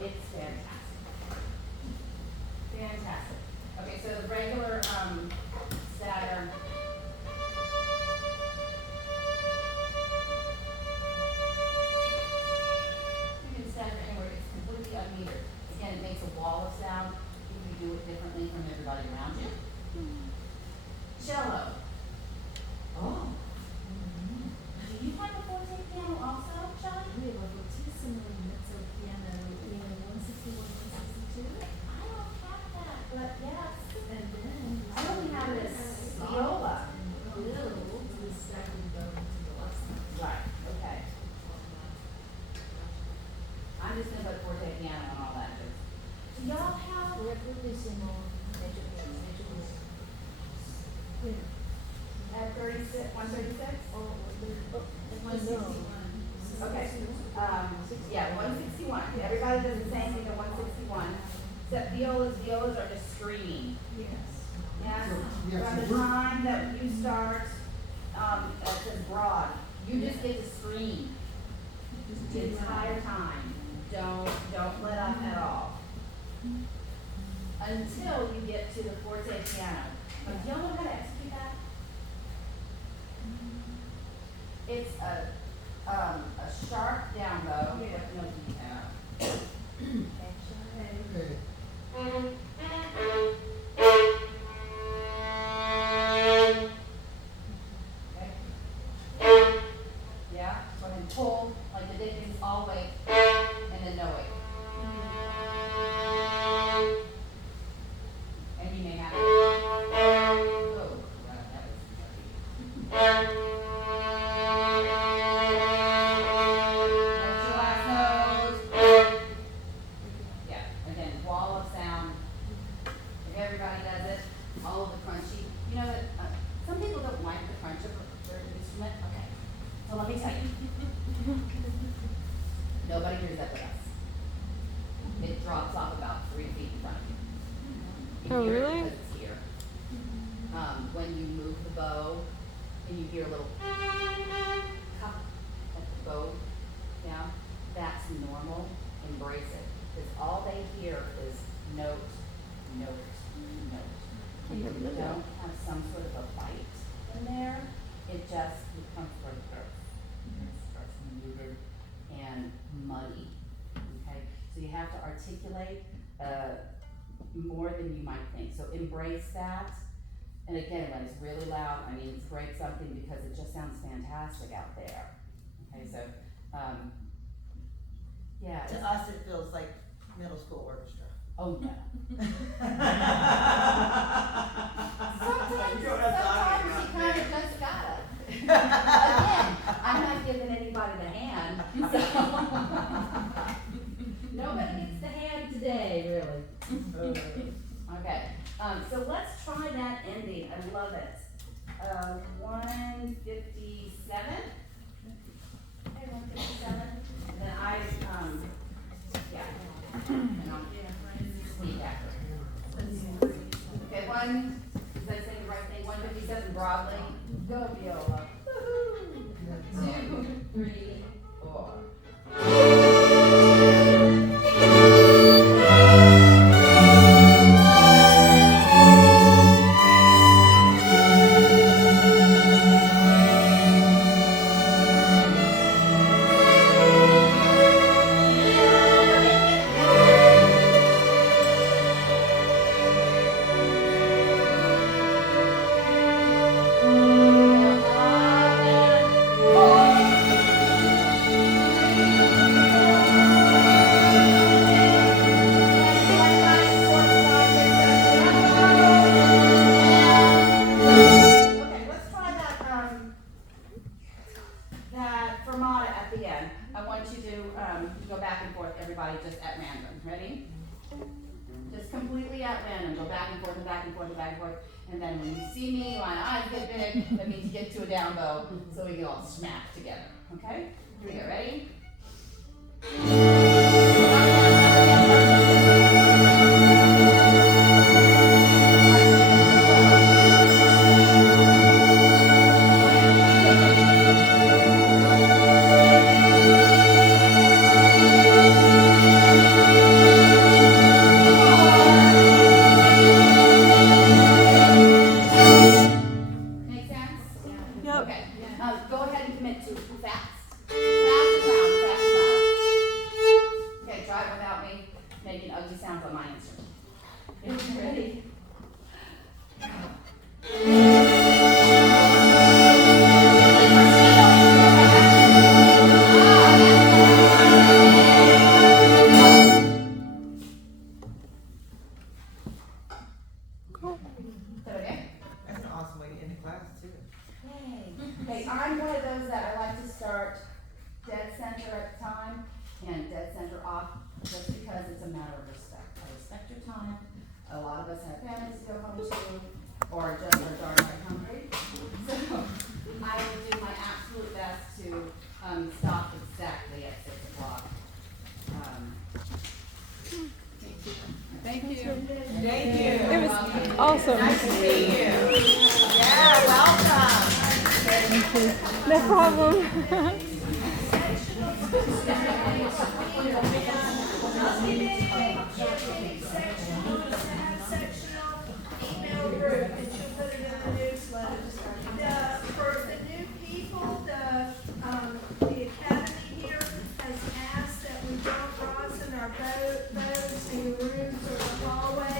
It's fantastic. Fantastic. Okay, so the regular, stagger. You can stagger anywhere, it's completely unmetered. Again, it makes a wall of sound. You can do it differently from everybody around you. Cello. Oh. Do you have a forte piano also, Shelley? We have a fortissimo mezzo piano in 161, 162. I don't have that, but yes. And then. I only have this viola. Little, we staggered bow into the last one. Right, okay. I'm just gonna put forte piano and all that. Do y'all have? We have fortissimo, major bass. At 36, 136? Oh, and 161. Okay, yeah, 161. Everybody does the same thing at 161. Except violas are just screaming. Yes. Yes? So, yeah, From so the we're- time that you start, it says broad, you just get to scream the entire time. Don't let up at all. Until you get to the forte piano. But do y'all know how to execute that? It's a sharp down bow with no piano. Okay. Okay? Yeah, so then pull, like the dickens, all weight, and then no weight. And you may have. Oh, right, that was lucky. What's your last note? Yeah, again, wall of sound. If everybody does it, all of the crunchy, you know that, some people don't like the crunch of their instrument, okay. So let me tell you. Nobody hears that but us. It drops off about 3 feet in front of you. You Oh, hear it really? because it's here. When you move the bow, and you hear a little cup at the bow down, that's normal, embrace it. Because all they hear is note, note, note. If you don't have some sort of a bite in there, it just becomes for the earth. It starts muted and muddy, okay? So you have to articulate, more than you might think. So embrace that. And again, when it's really loud, I mean, it's great something because it just sounds fantastic out there. Okay, so, yeah. To us, it feels like middle school orchestra. Oh, no. You know what I'm talking Sometimes about, you kind of man. just gotta. Again, I'm not giving anybody the hand, so. Nobody gets the hand today, really. Okay, so let's try that ending, I love it. 157? Okay, 157, and then I, yeah. And I'll speak after. Okay, did I say the right thing? 157 broadly, go viola. Woo-hoo. 2, 3, 4. Now up and 4, 3, And then when you see me, my eyes get big, that means you get to a down bow, so we can all smack together, okay? Here we go, ready? Make sense? Yep. Okay, go ahead and commit to fast. Fast and loud, fast and loud. Okay, try it without me making ugly sounds on my instrument. If you're ready. Is that okay? That's an awesome way to end the class too. Okay, I'm one of those that I like to start dead center at the time and dead center off, just because it's a matter of respect. I respect your time. A lot of us have families to go home to, or just are darn right hungry. So I will do my absolute best to stop exactly at 6 o'clock. Thank you. Thank you. It was awesome. Nice to meet you. Yeah, welcome. No problem. For the new people, the academy here has asked that we don't rosin our bows in the rooms or the hallway.